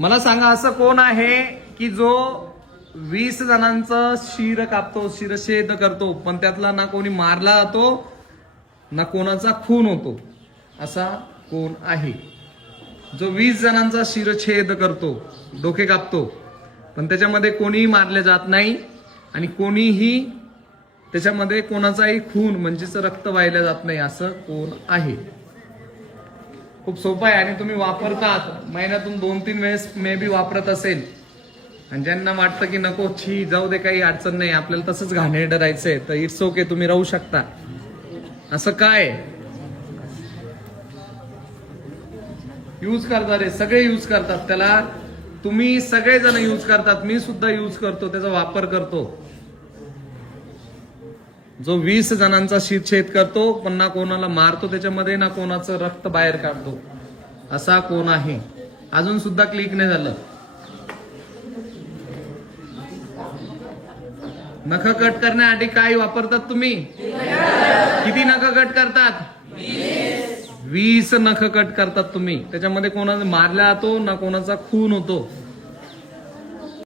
मला सांगा असं कोण आहे की जो 20 जणांचं शिर कापतो, शिरच्छेद करतो, पण त्यातला ना कोणी मारला जातो ना कोणाचा खून होतो? असा कोण आहे जो 20 जणांचा शिरच्छेद करतो, डोके कापतो, पण त्याच्यामध्ये कोणीही मारले जात नाही आणि कोणीही त्याच्यामध्ये कोणाचाही खून म्हणजेच रक्त वाहिलं जात नाही? असं कोण आहे? खूप सोपं आहे आणि तुम्ही वापरतात, महिन्यातून 2-3 वेळेस मे बी वापरत असेल. आणि ज्यांना वाटतं की नको छी जाऊ दे काही अडचण नाही, आपल्याला तसंच घाणेरडं राहायचंय, तर इट्स ओके, तुम्ही राहू शकता. असं काय यूज करतात रे? सगळे यूज करतात त्याला. तुम्ही सगळेजण यूज करतात, मी सुद्धा यूज करतो, त्याचा वापर करतो. जो 20 जणांचा शिरच्छेद करतो पण ना कोणाला मारतो त्याच्यामध्ये, ना कोणाचं रक्त बाहेर काढतो, असा कोण आहे? अजून सुद्धा क्लिक नाही झालं. नख कट करण्यासाठी काय वापरतात तुम्ही? किती नख कट करतात? 20 नख कट करतात तुम्ही. त्याच्यामध्ये कोणाला मारला जातो ना कोणाचा खून होतो.